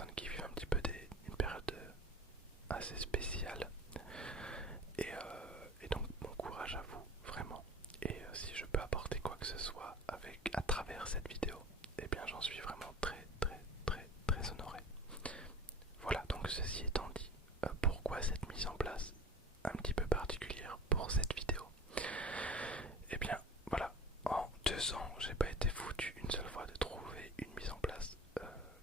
personnes qui vivent un petit peu une période assez spéciale. Et donc bon courage à vous, vraiment. Et si je peux apporter quoi que ce soit à travers cette vidéo, eh bien j'en suis vraiment très très très très honoré. Voilà, donc ceci étant dit, pourquoi cette mise en place un petit peu particulière pour cette vidéo? Eh bien voilà, en 2 ans, j'ai pas été foutu une seule fois de trouver une mise en place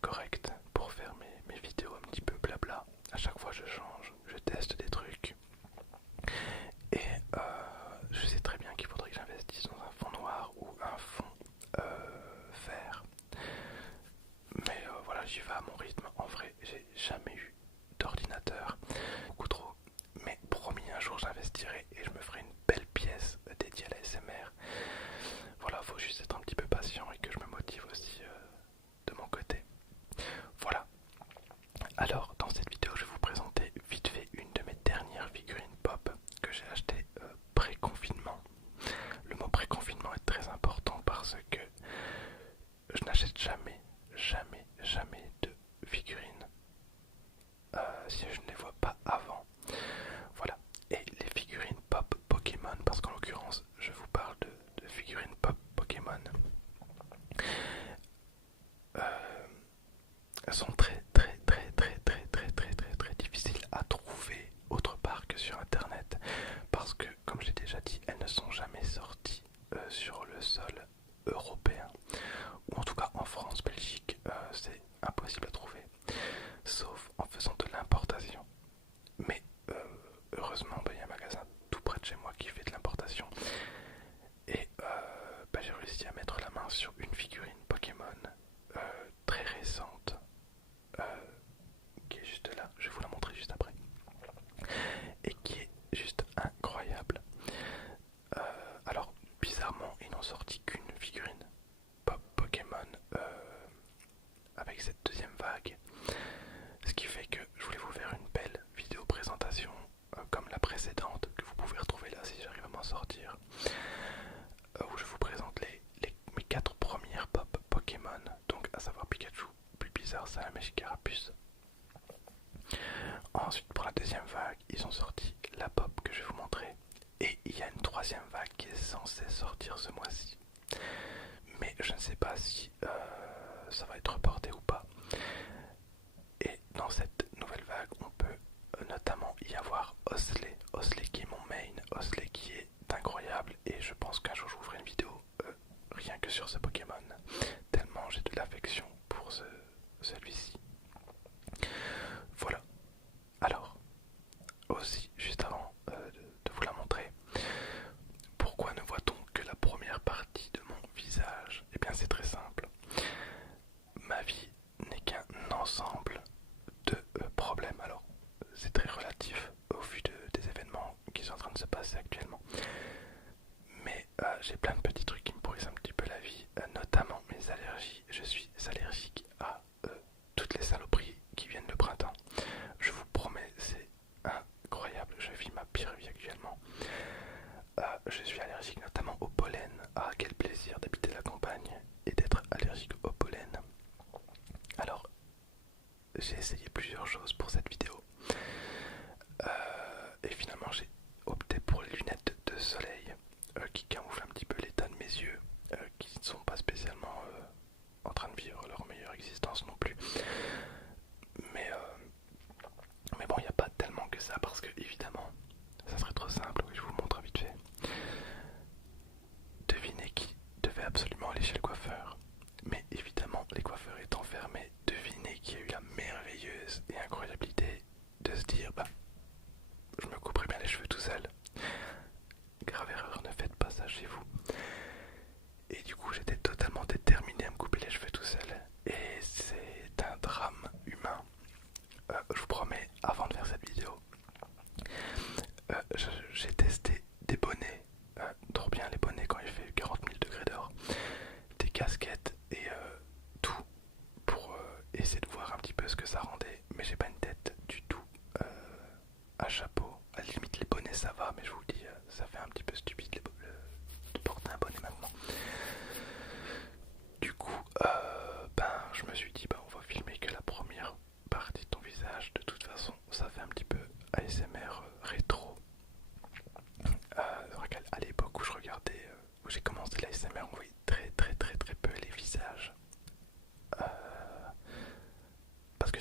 correcte pour faire mes vidéos un petit peu blabla. À chaque fois je change, je teste des trucs. Et je sais très bien qu'il faudrait que j'investisse dans un fond noir ou un fond vert. Mais voilà, j'y vais à mon rythme. En vrai, j'ai jamais eu d'ordinateur, beaucoup trop. Mais promis, un jour j'investirai et je me ferai une belle pièce dédiée à la SMR. Voilà, faut juste être un petit peu patient et que je me motive aussi de mon côté. Voilà. Alors, dans cette vidéo, je vais vous présenter vite fait une de mes dernières figurines pop que j'ai achetées pré-confinement. Le mot pré-confinement est très important parce que je n'achète jamais, jamais, jamais de figurines si je ne les vois pas avant. Voilà. Et les figurines pop Pokémon, parce qu'en l'occurrence, je vous parle de figurines pop Pokémon, sont très très très très très très très très très difficiles à trouver autre part que sur internet parce que comme j'ai déjà dit elles ne sont jamais sorties sur le sol européen ou en tout cas en France, Belgique, c'est impossible à trouver sauf en faisant de l'importation. Mais heureusement il y a un magasin tout près de chez moi qui fait de l'importation et j'ai réussi à mettre la main sur une figurine Pokémon très récente qui est juste là, je vais vous la montrer juste après, et qui est juste incroyable. Alors, bizarrement, ils n'ont sorti qu'une figurine Pop Pokémon avec cette deuxième vague, ce qui fait que je voulais vous faire une belle vidéo présentation comme la précédente, que vous pouvez retrouver là si j'arrive à m'en sortir, où je vous présente mes 4 premières Pop Pokémon, donc à savoir Pikachu, Bulbizarre, Salamèche, Carapuce. Ensuite, pour la deuxième vague, ils ont sorti la pop que je vais vous montrer. Et il y a une troisième vague qui est censée sortir ce mois-ci. Mais je ne sais pas si ça va être reporté ou pas. Et dans cette nouvelle vague, on peut notamment y avoir Osley. Osley qui est mon main, Osley qui est incroyable. Et je pense qu'un jour je vous ferai une vidéo rien que sur ce Pokémon. Tellement j'ai de l'affection pour celui-ci. Voilà. Alors, aussi, juste avant de vous la montrer, pourquoi ne voit-on que la première partie de mon visage? Eh bien c'est très simple. Ma vie n'est qu'un ensemble de problèmes. Alors, c'est très relatif au vu des événements qui sont en train de se passer actuellement. Mais j'ai plein de petits trucs qui me pourrissent un petit peu la vie, notamment mes allergies. Je suis allergique à toutes les saloperies qui viennent le printemps. Je vous promets, c'est incroyable, je vis ma pire vie actuellement. Je suis allergique notamment au pollen. Ah, quel plaisir d'habiter la campagne et d'être allergique au pollen. Alors, j'ai essayé plusieurs choses pour cette vidéo. Et finalement, j'ai opté pour les lunettes de soleil qui camouflent un petit peu l'état de mes yeux, qui ne sont pas spécialement en train de vivre leur meilleure existence non plus. Mais bon, il n'y a pas tellement que ça parce que, évidemment, ça serait trop simple. Oui, je vous montre vite fait. Devinez qui devait absolument aller chez le coiffeur. Mais évidemment, les coiffeurs étant fermés, devinez qui a eu la merveilleuse et incroyable idée de se dire bah, je me couperai bien les cheveux tout seul. Grave erreur, ne faites pas ça chez vous. Et du coup, j'étais totalement déterminé à me couper les cheveux tout seul. Et c'est un drame humain. Je vous promets, avant de faire cette vidéo, j'ai testé des bonnets, trop bien les bonnets quand il fait 40 000 degrés dehors, des casquettes et tout pour essayer de voir un petit peu ce que ça rendait, mais j'ai pas une tête du tout à chapeau. À la limite les bonnets ça va, mais je vous le dis, ça fait un petit peu stupide de porter un bonnet maintenant. Du coup, je me suis dit on va filmer que la première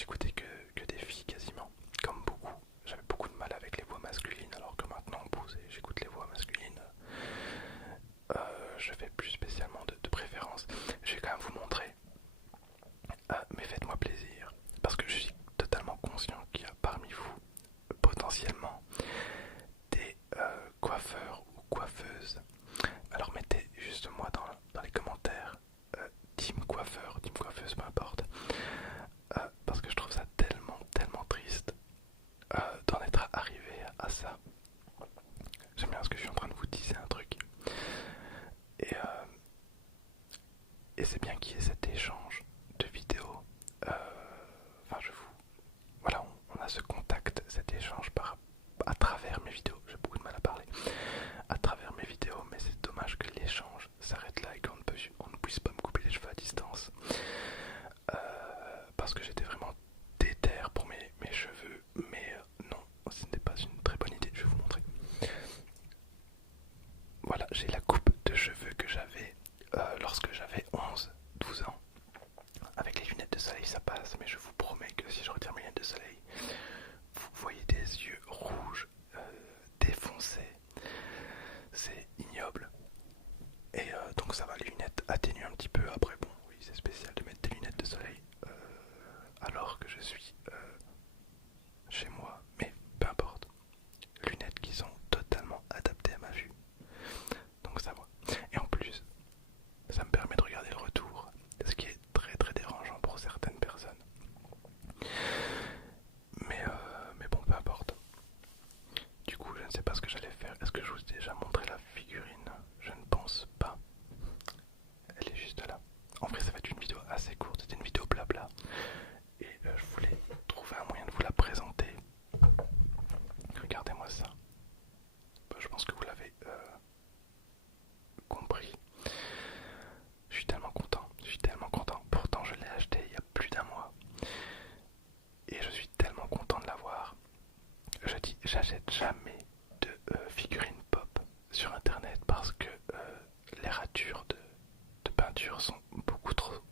j'écoutais que des filles quasiment, comme beaucoup. J'avais beaucoup de mal avec les voix masculines, alors que maintenant, bon, j'écoute les voix masculines. Je fais plus spécialement de préférence. Je vais quand même vous montrer, mais faites-moi plaisir, parce que je suis totalement conscient qu'il y a parmi vous potentiellement des coiffeurs ou coiffeuses. Alors mettez juste moi dans les commentaires team coiffeur, team coiffeuse, peu importe, parce que je trouve ça tellement triste d'en être arrivé à ça. J'aime bien parce que je suis en train de vous teaser un truc. Et, euh, et c'est bien qu'il y ait cet échange de vidéos. Enfin, voilà, on a ce contact, cet échange à travers mes vidéos. J'ai beaucoup de mal à parler. À travers mes vidéos, mais c'est dommage que l'échange s'arrête là et qu'on ne puisse pas me couper les cheveux à distance. Parce que j'étais vraiment déter pour mes cheveux, mais non, ce n'est pas une très bonne idée. Je vais vous montrer. Voilà, j'ai la coupe de cheveux que j'avais lorsque j'avais 11-12 ans. Avec les lunettes de soleil ça passe, mais je vous promets que si je retire mes lunettes de soleil, vous voyez des yeux rouges, défoncés. C'est ignoble. Et donc ça va, les lunettes atténuent un petit peu. Après bon, oui, c'est spécial de mettre des lunettes de soleil alors que je suis chez moi, mais peu importe. Lunettes qui sont totalement adaptées à ma vue. Donc ça va. Et en plus, ça me permet de regarder le retour, ce qui est très dérangeant pour certaines personnes. Mais bon, peu importe. Du coup, je ne sais pas ce que j'allais faire. Est-ce que je vous ai déjà montré la figurine? Je ne pense pas. Elle est juste là. En vrai, ça va être une vidéo assez courte. C'était une vidéo blabla. Et je voulais trouver un moyen de vous la présenter. Regardez-moi ça. Je pense que vous l'avez compris. Je suis tellement content. Pourtant, je l'ai acheté il y a plus d'un mois. Et je suis tellement content de l'avoir. Je dis, j'achète jamais de figurines pop sur internet parce que les ratures de peinture sont beaucoup trop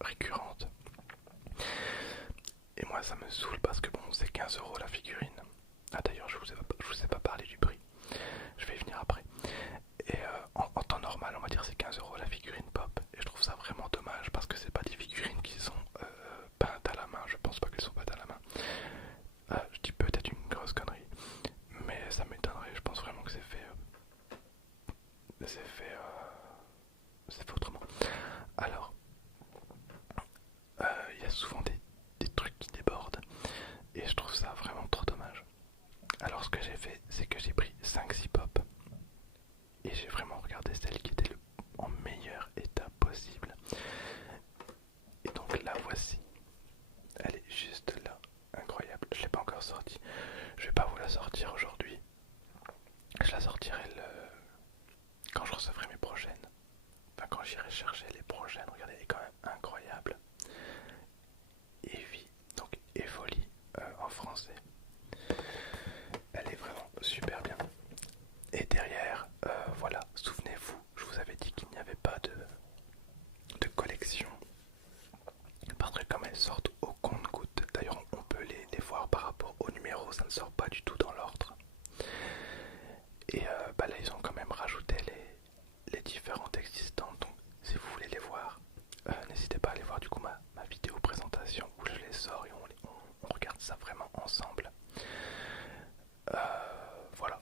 récurrentes. Et moi ça me saoule parce que bon, c'est 15 € la figurine. Ah d'ailleurs, je vous ai pas parlé du prix. Je vais y venir après. Et en temps normal, on va dire c'est 15 € la figurine pop. Et je trouve ça vraiment dommage parce que c'est pas des figurines qui sont peintes à la main. Je pense pas qu'elles sont peintes à la main. Je dis peut-être une grosse connerie, mais ça m'étonnerait. Je pense vraiment que c'est fait autrement. Alors, il y a souvent des trucs qui débordent et je trouve ça vraiment trop dommage. Alors ce que j'ai fait, c'est que j'ai pris 5-6 pop et j'ai vraiment regardé celle qui était en meilleur état possible. Et donc la voici. Elle est juste là, incroyable. Je l'ai pas encore sortie. Je vais pas vous la sortir aujourd'hui. Je la sortirai quand je recevrai mes prochaines. Enfin, quand j'irai chercher les prochaines. Regardez, elle est quand même incroyable. Evie, donc Efolie en français. Elle est vraiment super bien. Et derrière, voilà, souvenez-vous, je vous avais dit qu'il n'y avait pas de collection. Parce que comme elles sortent au compte-gouttes, d'ailleurs on peut les voir par rapport au numéro, ça ne sort pas du tout dans l'ordre. Et là ils ont quand même rajouté les différentes existantes, donc si vous voulez les voir, n'hésitez pas à aller voir du coup ma vidéo présentation où je les sors et on regarde ça vraiment ensemble. Voilà.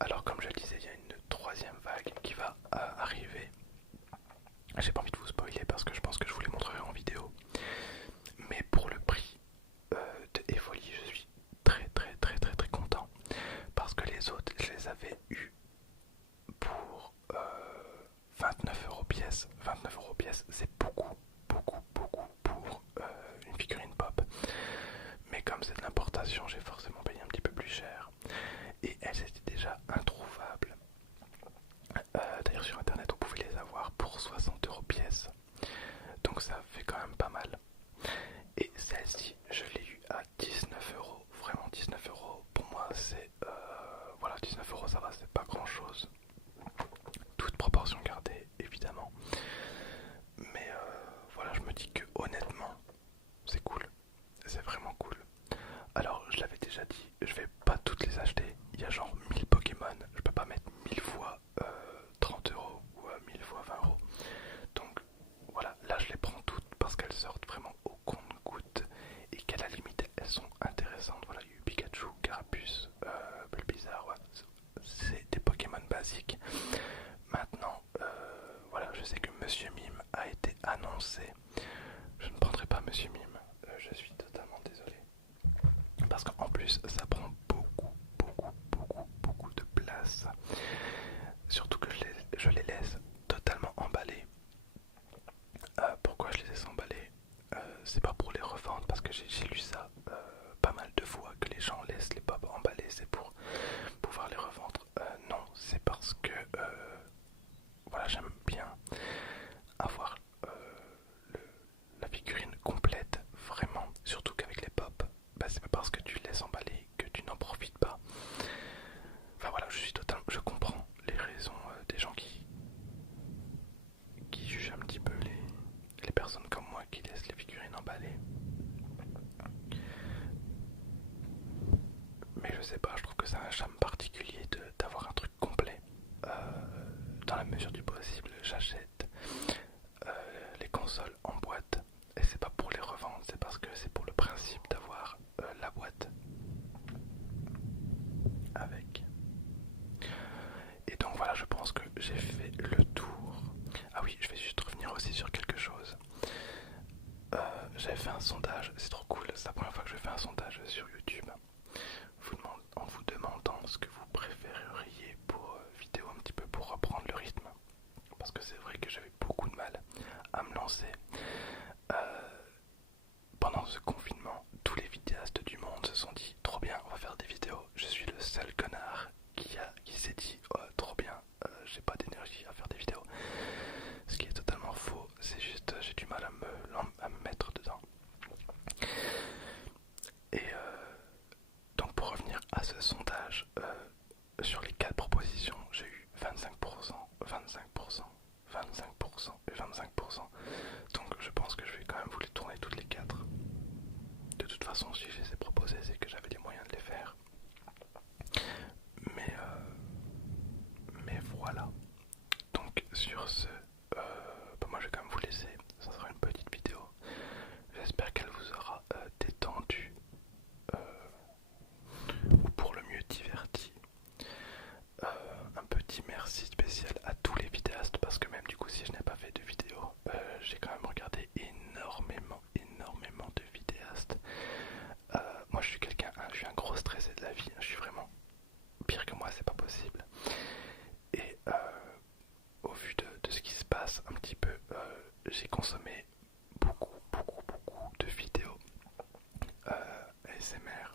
Alors comme je le disais, il y a une troisième vague qui va arriver. J'ai pas envie de vous spoiler parce que je pense que je vous les montrerai en vidéo. Mais pour le prix de Efolie, je suis très content. Parce que les autres, je les avais eus pour 29 € pièce. 29 € pièce, c'est beaucoup pour une figurine pop. Mais comme c'est de plus ça prend beaucoup de place. Surtout que je les laisse totalement emballés. Pourquoi je les laisse emballés? C'est pas pour les revendre, parce que j'ai lu ça pas mal de fois, que les gens laissent les pop emballés, c'est pour pouvoir les revendre. Non, c'est parce que voilà, j'aime bien avoir la figurine complète, vraiment. Surtout qu'avec les pop, bah, c'est pas parce que tu les laisses emballer que tu n'en profites pas. Enfin voilà, je comprends les raisons des gens qui jugent un petit peu les personnes comme moi qui laissent les figurines emballées. Mais je sais pas, je trouve que c'est un charme particulier d'avoir un truc complet. Dans la mesure du possible, j'achète les consoles en boîte. Et c'est pas pour les revendre, c'est parce que c'est pour le principe d'avoir la boîte avec. Et donc voilà, je pense que j'ai fait le tour. Ah oui, je vais juste revenir aussi sur quelque chose. J'avais fait un sondage, c'est trop cool, c'est la première fois que je fais un sondage sur YouTube. En vous demandant ce que vous préféreriez pour vidéo, un petit peu pour reprendre le rythme. Parce que c'est vrai que j'avais beaucoup de mal à me lancer. Pendant ce confinement, tous les vidéastes du monde se sont dit trop bien, on va faire des vidéos. Je suis le seul connard qui s'est dit oh, trop bien, j'ai pas d'énergie à faire des vidéos. Ce qui est totalement faux, c'est juste j'ai du mal à me mettre dedans. Et donc pour revenir à ce sondage, sur les 4 propositions, j'ai eu 25%, 25%, 25% et 25%. Donc je pense que je vais quand même vous les tourner toutes les 4. De toute façon, si je les ai proposées, c'est que j'avais les moyens de les faire. Mais voilà. Donc sur ce, bah moi je vais quand même vous laisser. Ça sera une petite vidéo. J'espère qu'elle vous aura détendu ou pour le mieux diverti. Un petit merci spécial à tous les vidéastes parce que même du coup si je n'ai pas fait de vidéo, j'ai quand même regardé énormément de vidéastes. Moi je suis quelqu'un, je suis un gros stressé de la vie, je suis vraiment pire que moi, c'est pas possible. Et au vu de ce qui se passe un petit peu, j'ai consommé beaucoup de vidéos ASMR